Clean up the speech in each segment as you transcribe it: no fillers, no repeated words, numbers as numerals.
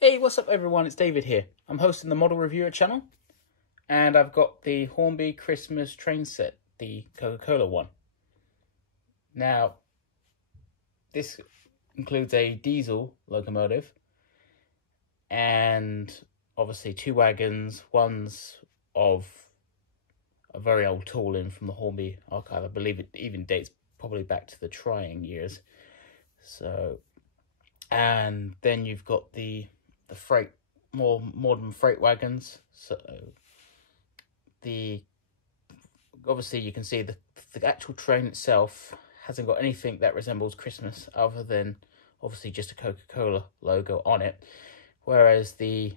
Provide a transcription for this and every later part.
Hey, what's up everyone? It's David here. I'm hosting the Model Reviewer channel, and I've got the Hornby Christmas train set, the Coca-Cola one. Now, this includes a diesel locomotive, and obviously two wagons. One's of a very old tooling from the Hornby archive. I believe it even dates probably back to the trying years. So, and then you've got the freight, more modern freight wagons. So obviously you can see the actual train itself hasn't got anything that resembles Christmas other than obviously just a Coca-Cola logo on it, whereas the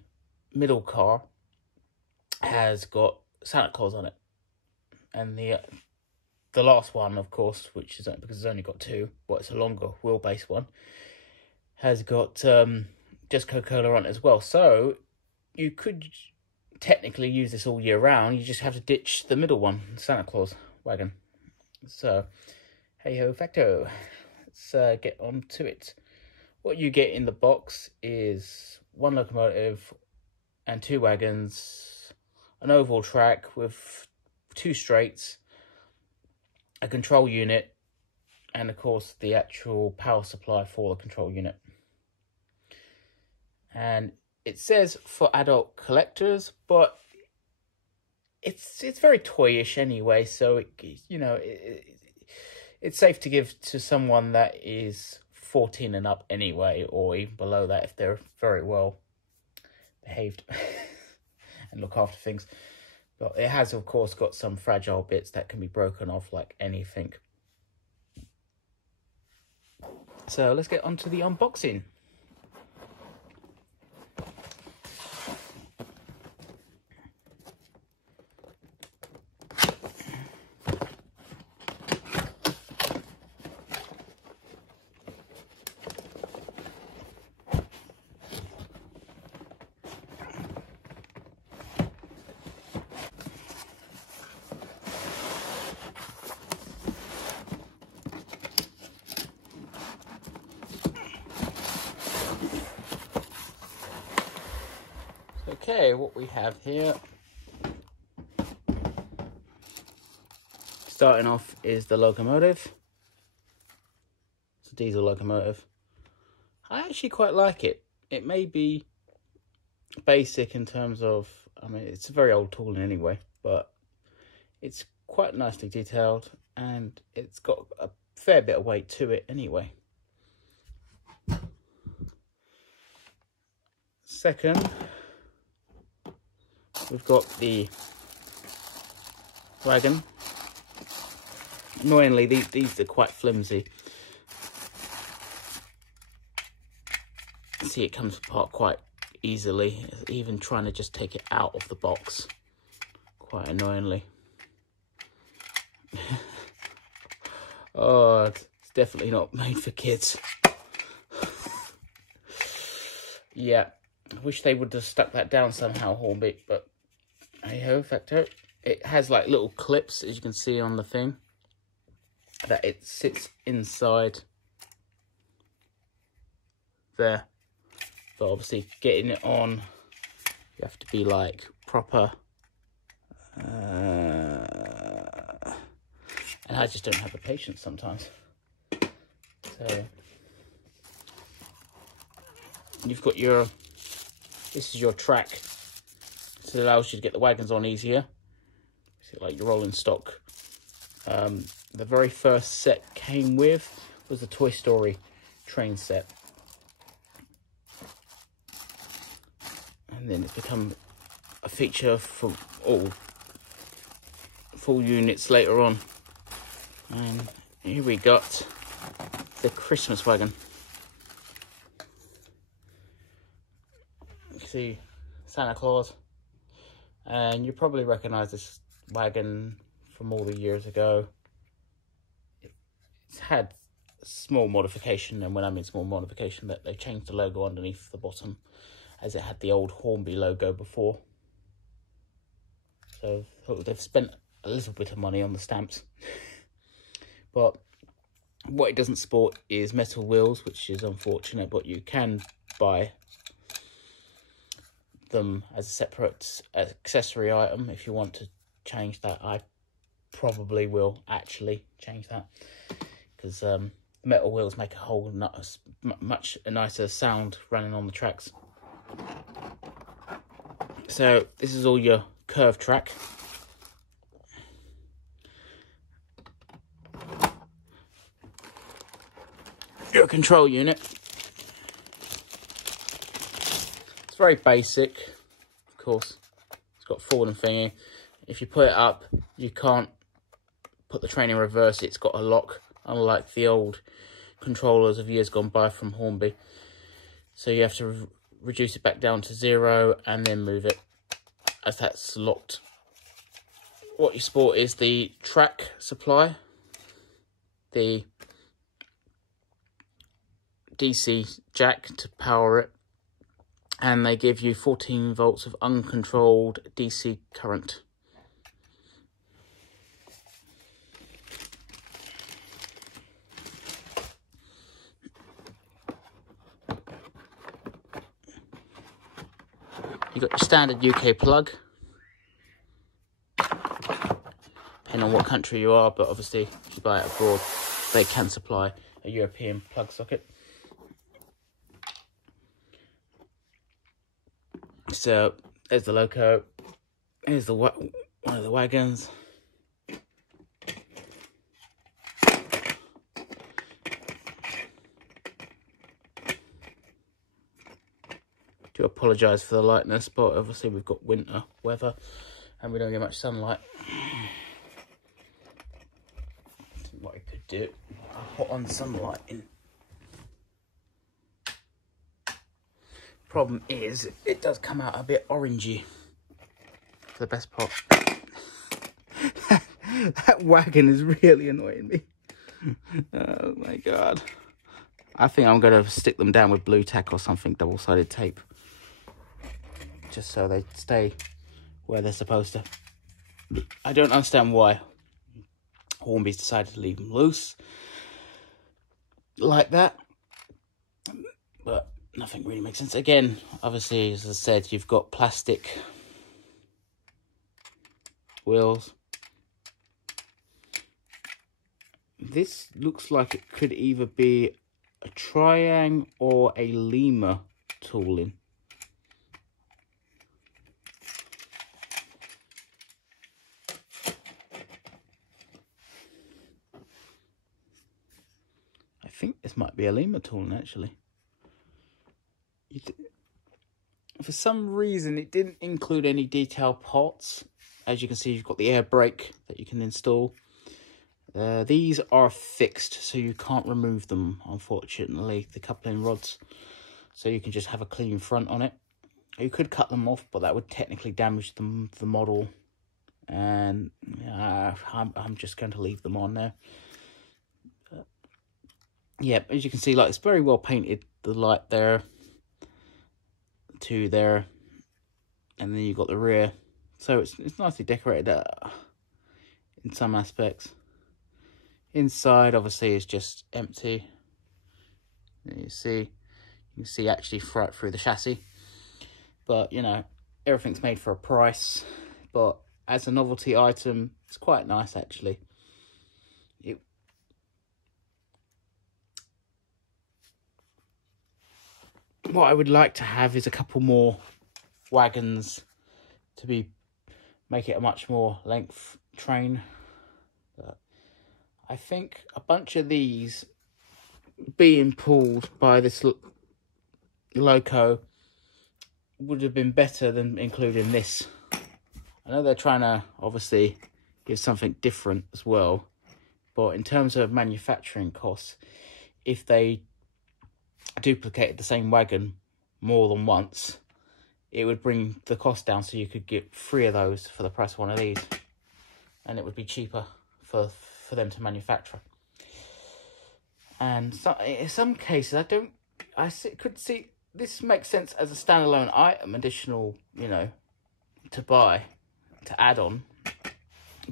middle car has got Santa Claus on it, and the last one, of course, which is because it's only got two, but it's a longer wheelbase one, has got just Coca-Cola on it as well. So you could technically use this all year round. You just have to ditch the middle one, Santa Claus wagon. So hey ho facto, let's get on to it. What you get in the box is one locomotive and two wagons, an oval track with two straights, a control unit, and of course the actual power supply for the control unit. And it says for adult collectors, but it's very toyish anyway, so it's safe to give to someone that is 14 and up anyway, or even below that if they're very well behaved and look after things. But it has, of course, got some fragile bits that can be broken off like anything. So let's get on to the unboxing. Okay, what we have here, starting off, is the locomotive. It's a diesel locomotive. I actually quite like it. It may be basic in terms of, I mean, it's a very old tooling anyway, but it's quite nicely detailed and it's got a fair bit of weight to it anyway. Second, we've got the wagon. Annoyingly, these are quite flimsy. See, it comes apart quite easily, even trying to just take it out of the box, quite annoyingly. Oh, it's definitely not made for kids. Yeah, I wish they would have stuck that down somehow, Hornby, but hey ho facto. It has like little clips, as you can see on the thing, that it sits inside there. But obviously getting it on, you have to be like proper. And I just don't have the patience sometimes. So you've got your, this is your track. So it allows you to get the wagons on easier. See, like your rolling stock. The very first set came with was the Toy Story train set. And then it's become a feature for all full units later on. And here we got the Christmas wagon. You see Santa Claus. And you probably recognise this wagon from all the years ago. It's had a small modification, and when I mean small modification, that they changed the logo underneath the bottom, as it had the old Hornby logo before. So they've spent a little bit of money on the stamps. But what it doesn't sport is metal wheels, which is unfortunate, but you can buy them as a separate accessory item. If you want to change that, I probably will actually change that, because metal wheels make a whole much nicer sound running on the tracks. So this is all your curve track. Your control unit. It's very basic, of course. It's got forward and thingy. If you put it up, you can't put the train in reverse. It's got a lock, unlike the old controllers of years gone by from Hornby. So you have to reduce it back down to 0 and then move it, as that's locked. What you sport is the track supply, the DC jack to power it, and they give you 14 volts of uncontrolled DC current. You've got your standard UK plug, depending on what country you are, but obviously if you buy it abroad, they can supply a European plug socket. So there's the loco, here's the one of the wagons. Do apologise for the lightness, but obviously we've got winter weather and we don't get much sunlight. What I could do, I'll put on some lighting. Problem is, it does come out a bit orangey for the best part. That wagon is really annoying me. Oh my god. I think I'm going to stick them down with blue tack or something, double-sided tape. Just so they stay where they're supposed to. I don't understand why Hornby's decided to leave them loose like that. But nothing really makes sense. Again, obviously, as I said, you've got plastic wheels. This looks like it could either be a triang or a lemur tooling. I think this might be a lemur tooling, actually. For some reason, it didn't include any detail parts. As you can see, you've got the air brake that you can install. These are fixed, so you can't remove them, unfortunately, the coupling rods. So you can just have a clean front on it. You could cut them off, but that would technically damage the model. And I'm just going to leave them on there. But, yeah, as you can see, like, it's very well painted, the light there to there. And then you've got the rear. So it's nicely decorated in some aspects. Inside, obviously, is just empty. You can see actually right through the chassis. But, you know, everything's made for a price. But as a novelty item, it's quite nice, actually. What I would like to have is a couple more wagons to make it a much more length train. But I think a bunch of these being pulled by this loco would have been better than including this. I know they're trying to obviously give something different as well, but in terms of manufacturing costs, if they duplicated the same wagon more than once, it would bring the cost down, so you could get 3 of those for the price of one of these, and it would be cheaper for them to manufacture. And so, in some cases, could see this makes sense as a standalone item, additional, you know, to buy, to add on.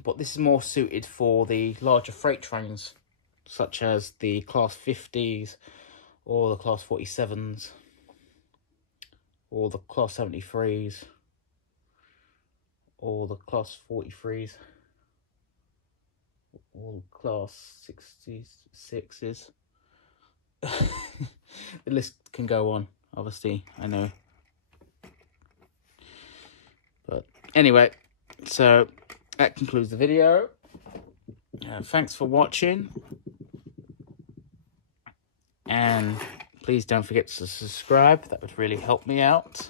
But this is more suited for the larger freight trains, such as the Class 50s or the Class 47s. all the Class 73s, all the Class 43s, all the Class 66s. The list can go on, obviously, I know. But anyway, so that concludes the video. Thanks for watching. And please don't forget to subscribe. That would really help me out.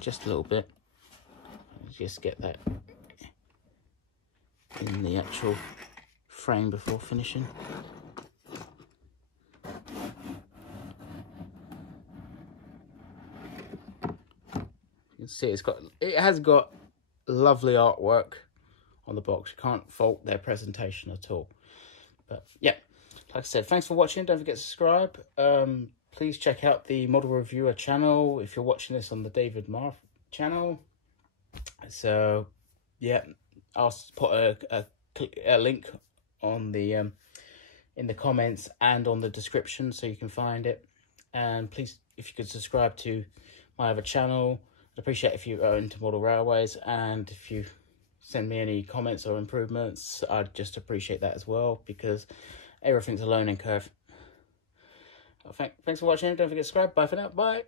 Just a little bit. Just get that in the actual frame before finishing. You can see it has got lovely artwork on the box. You can't fault their presentation at all. But yeah, like I said, thanks for watching. Don't forget to subscribe. Please check out the Model Reviewer channel if you're watching this on the David Marr channel. So yeah, I'll put a link on the in the comments and on the description so you can find it. And please, if you could subscribe to my other channel, I'd appreciate if you are into model railways, and if you send me any comments or improvements, I'd just appreciate that as well, because everything's a learning curve. Thanks for watching. Don't forget to subscribe. Bye for now. Bye.